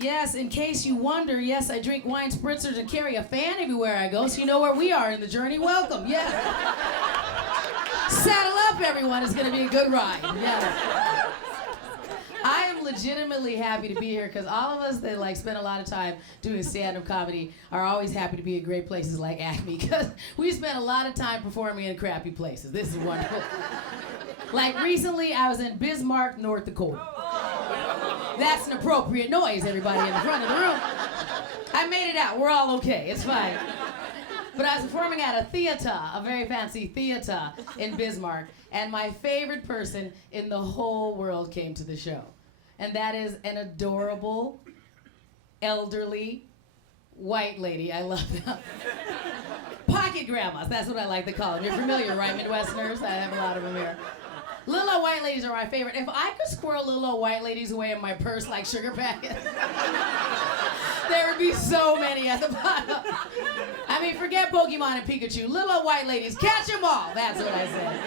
Yes, in case you wonder, yes, I drink wine spritzers and carry a fan everywhere I go, so you know where we are in the journey. Welcome, yeah. Saddle up, everyone. It's going to be a good ride. Yeah. I am legitimately happy to be here because all of us that spend a lot of time doing stand-up comedy are always happy to be at great places like Acme because we spend a lot of time performing in crappy places. This is wonderful. Like recently, I was in Bismarck, North Dakota. That's an appropriate noise, everybody in the front of the room. I made it out. We're all okay. It's fine. But I was performing at a theater, a very fancy theater in Bismarck, and my favorite person in the whole world came to the show. And that is an adorable, elderly, white lady. I love them. Pocket grandmas, that's what I like to call them. You're familiar, right, Midwesterners? I have a lot of them here. Little old white ladies are my favorite. If I could squirrel little old white ladies away in my purse like sugar packets, there would be so many at the bottom. I mean, forget Pokemon and Pikachu. Little old white ladies, catch them all. That's what I said.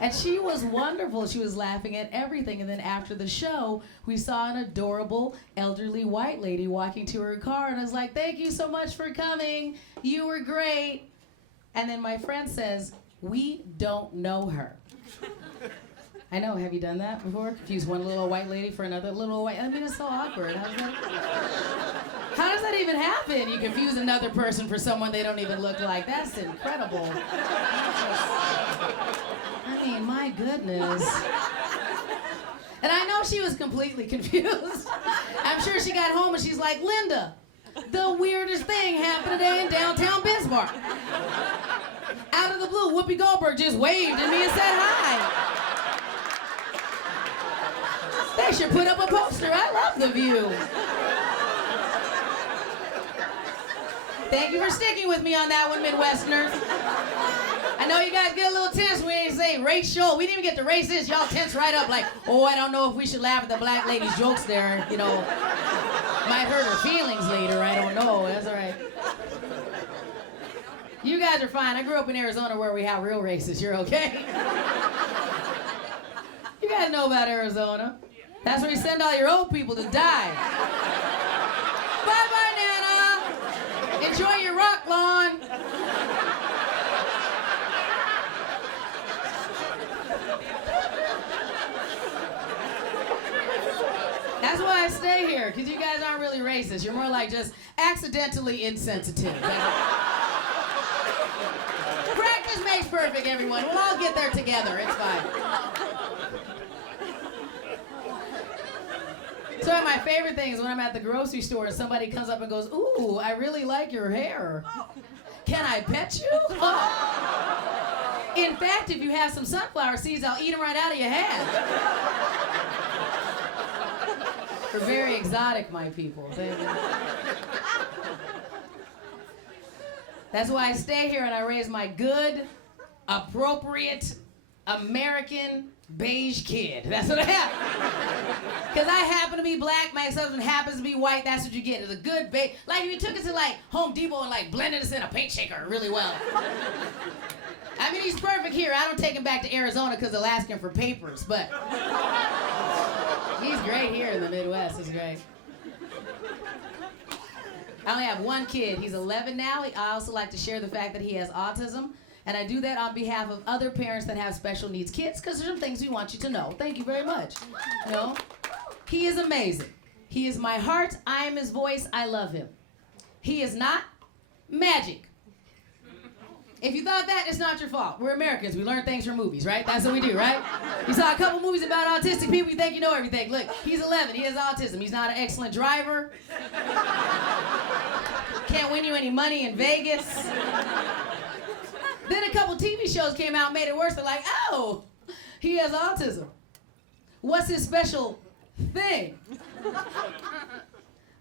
And she was wonderful. She was laughing at everything. And then after the show, we saw an adorable elderly white lady walking to her car. And I was like, thank you so much for coming. You were great. And then my friend says, we don't know her. I know, have you done that before? Confuse one little white lady for another little white, I mean, it's so awkward. How does that even happen? You confuse another person for someone they don't even look like. That's incredible. I mean, my goodness. And I know she was completely confused. I'm sure she got home and she's like, Linda, the weirdest thing happened today in downtown Bismarck. Out of the blue, Whoopi Goldberg just waved at me and said hi. They should put up a poster. I love the view. Thank you for sticking with me on that one, Midwesterners. I know you guys get a little tense when we didn't say racial. We didn't even get to racist. Y'all tense right up like, oh, I don't know if we should laugh at the black lady's jokes there. You know, might hurt her feelings later. I don't know. That's all right. You guys are fine. I grew up in Arizona where we have real racists. You're okay? You guys know about Arizona. That's where you send all your old people to die. Bye-bye, Nana. Enjoy your rock lawn. That's why I stay here, because you guys aren't really racist. You're more like just accidentally insensitive. Practice makes perfect, everyone. We'll all get there together. It's fine. So one of my favorite things when I'm at the grocery store and somebody comes up and goes, ooh, I really like your hair. Can I pet you? Oh. In fact, if you have some sunflower seeds, I'll eat them right out of your hand. We're very exotic, my people. That's why I stay here and I raise my good, appropriate, American, beige kid. That's what I have. Because I happen to be black, my ex-husband happens to be white, that's what you get. It's a good beige. Like if you took us to Home Depot and blended us in a paint shaker really well. I mean, he's perfect here. I don't take him back to Arizona because they'll ask him for papers, but he's great here in the Midwest. It's great. I only have one kid. He's 11 now. I also like to share the fact that he has autism. And I do that on behalf of other parents that have special needs kids because there's some things we want you to know. Thank you very much. You know? He is amazing. He is my heart. I am his voice. I love him. He is not magic. If you thought that, it's not your fault. We're Americans. We learn things from movies, right? That's what we do, right? You saw a couple movies about autistic people, you think you know everything. Look, he's 11. He has autism. He's not an excellent driver. Can't win you any money in Vegas. Then a couple TV shows came out and made it worse. They're like, oh, he has autism. What's his special thing?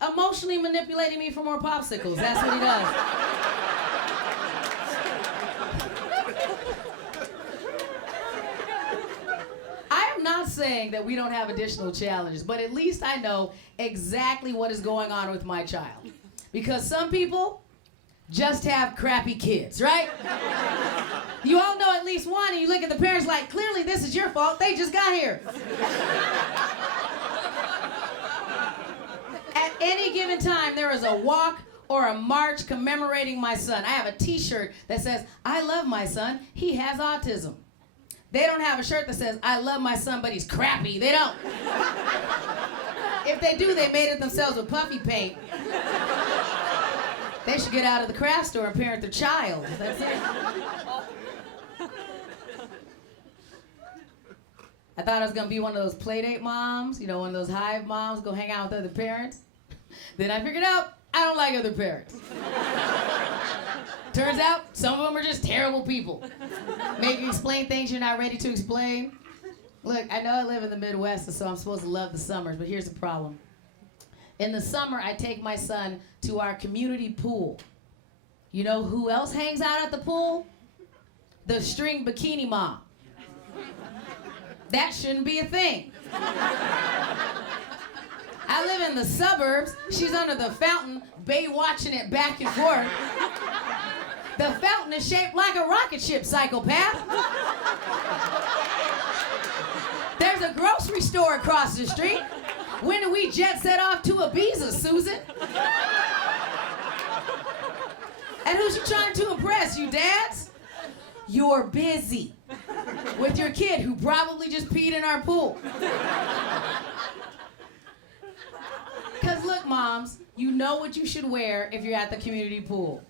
Emotionally manipulating me for more popsicles. That's what he does. I am not saying that we don't have additional challenges, but at least I know exactly what is going on with my child. Because some people just have crappy kids, right? You all know at least one, and you look at the parents like, clearly this is your fault. They just got here. Any given time, there is a walk or a march commemorating my son. I have a t-shirt that says, I love my son, he has autism. They don't have a shirt that says, I love my son, but he's crappy. They don't. If they do, they made it themselves with puffy paint. They should get out of the craft store and parent their child. That's it. I thought I was going to be one of those playdate moms, you know, one of those hive moms, go hang out with other parents. Then I figured out I don't like other parents. Turns out some of them are just terrible people. Make you explain things you're not ready to explain. Look, I know I live in the Midwest, so I'm supposed to love the summers, but here's the problem. In the summer, I take my son to our community pool. You know who else hangs out at the pool? The string bikini mom. That shouldn't be a thing. I live in the suburbs. She's under the fountain, bay watching it back and forth. The fountain is shaped like a rocket ship, psychopath. There's a grocery store across the street. When do we jet set off to Ibiza, Susan? And who's you trying to impress, you dads? You're busy with your kid who probably just peed in our pool. Because look, moms, you know what you should wear if you're at the community pool.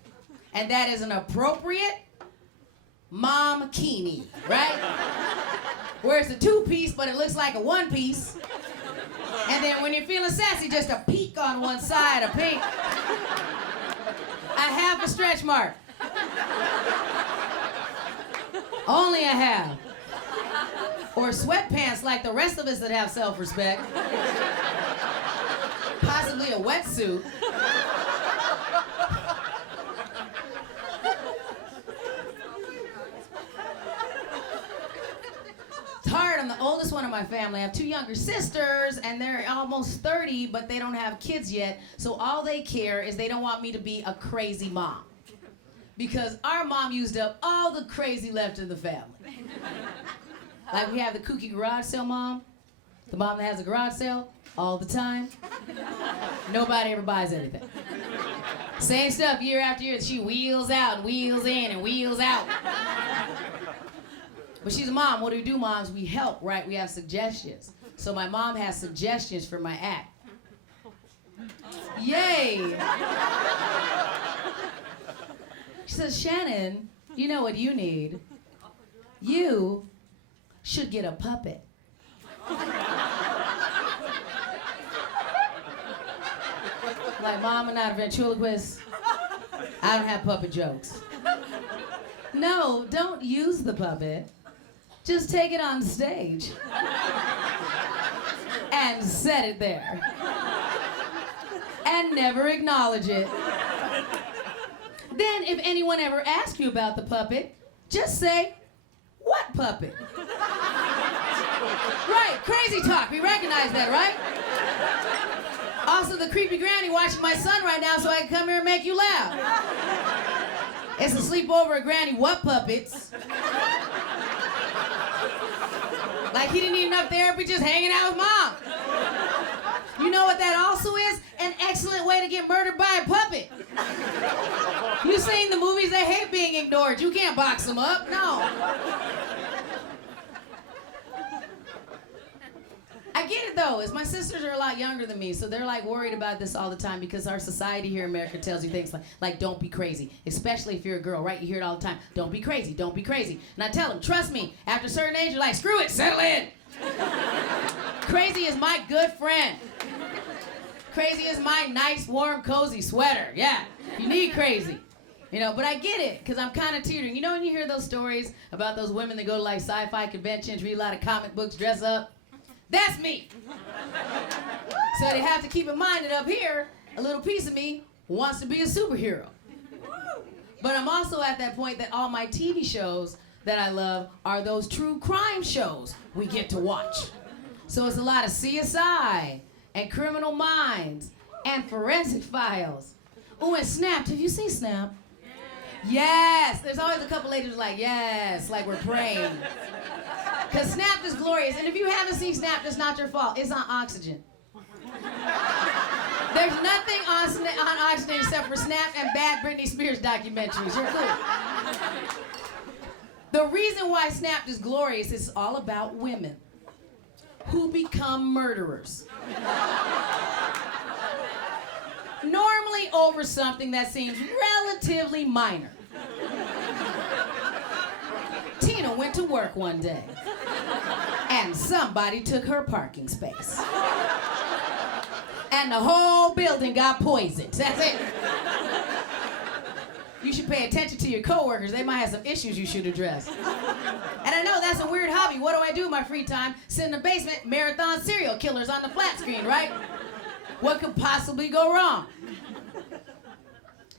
And that is an appropriate mom-kini, right? Where it's a two-piece, but it looks like a one-piece. And then when you're feeling sassy, just a peak on one side, a pink. A half a stretch mark. Only a half. Or sweatpants like the rest of us that have self-respect. Possibly a wetsuit. It's hard. I'm the oldest one in my family. I have two younger sisters, and they're almost 30, but they don't have kids yet. So all they care is they don't want me to be a crazy mom. Because our mom used up all the crazy left in the family. Like we have the kooky garage sale mom, the mom that has a garage sale all the time. Nobody ever buys anything. Same stuff year after year. She wheels out and wheels in and wheels out. But she's a mom. What do we do, moms? We help, right? We have suggestions. So my mom has suggestions for my act. Yay! She says, Shannon, you know what you need? You should get a puppet. Like, Mom, I'm not a ventriloquist. I don't have puppet jokes. No, don't use the puppet. Just take it on stage and set it there. And never acknowledge it. Then, if anyone ever asks you about the puppet, just say, what puppet? Right, crazy talk. We recognize that, right? Also, the creepy granny watching my son right now so I can come here and make you laugh. It's a sleepover at Granny What Puppets. Like he didn't need enough therapy just hanging out with Mom. You know what that also is? An excellent way to get murdered by a puppet. You seen the movies, they hate being ignored. You can't box them up, no. I get it though, is my sisters are a lot younger than me, so they're like worried about this all the time because our society here in America tells you things like don't be crazy, especially if you're a girl, right? You hear it all the time. Don't be crazy, don't be crazy. And I tell them, trust me, after a certain age, you're like, screw it, settle in. Crazy is my good friend. Crazy is my nice, warm, cozy sweater. Yeah, you need crazy. You know, but I get it, because I'm kind of teetering. You know when you hear those stories about those women that go to like sci-fi conventions, read a lot of comic books, dress up? That's me. So they have to keep in mind that up here, a little piece of me wants to be a superhero. But I'm also at that point that all my TV shows that I love are those true crime shows we get to watch. So it's a lot of CSI and Criminal Minds and Forensic Files. Oh, and Snapped. Have you seen Snapped? Yes. There's always a couple ladies like, yes, like we're praying. Because Snapped is glorious. And if you haven't seen Snapped, it's not your fault. It's on Oxygen. There There's nothing on Oxygen except for Snap and bad Britney Spears documentaries. You're cool. The reason why Snapped is glorious is all about women who become murderers. Normally over something that seems relatively minor. Tina went to work one day, and somebody took her parking space. And the whole building got poisoned. That's it. You should pay attention to your coworkers. They might have some issues you should address. And I know that's a weird hobby. What do I do in my free time? Sit in the basement, marathon serial killers on the flat screen, right? What could possibly go wrong?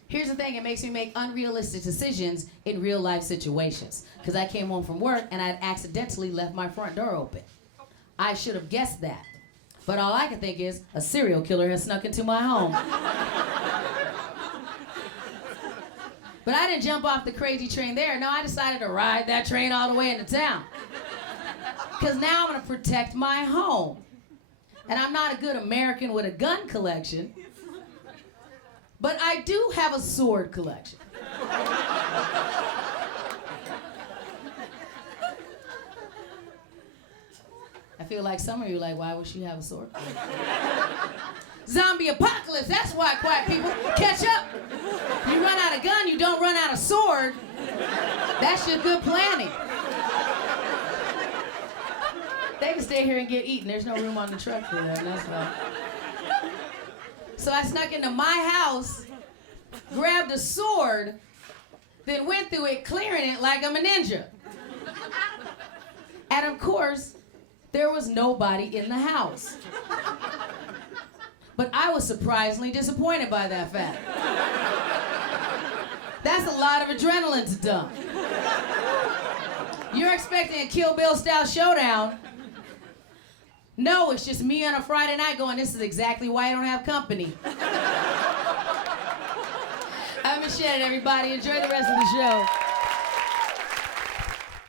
Here's the thing, it makes me make unrealistic decisions in real life situations. Because I came home from work and I'd accidentally left my front door open. I should have guessed that. But all I can think is, a serial killer has snuck into my home. But I didn't jump off the crazy train there. No, I decided to ride that train all the way into town. Because now I'm going to protect my home. And I'm not a good American with a gun collection. But I do have a sword collection. I feel like some of you are like, why would she have a sword collection? Zombie apocalypse, that's why, quiet people. Catch up. You run out of gun, you don't run out of sword. That's just good planning. They can stay here and get eaten. There's no room on the truck for them, that's why. So I snuck into my house, grabbed a sword, then went through it, clearing it like I'm a ninja. And of course, there was nobody in the house. But I was surprisingly disappointed by that fact. That's a lot of adrenaline to dump. You're expecting a Kill Bill style showdown. No, it's just me on a Friday night going, this is exactly why I don't have company. I'm Shannan, everybody. Enjoy the rest of the show.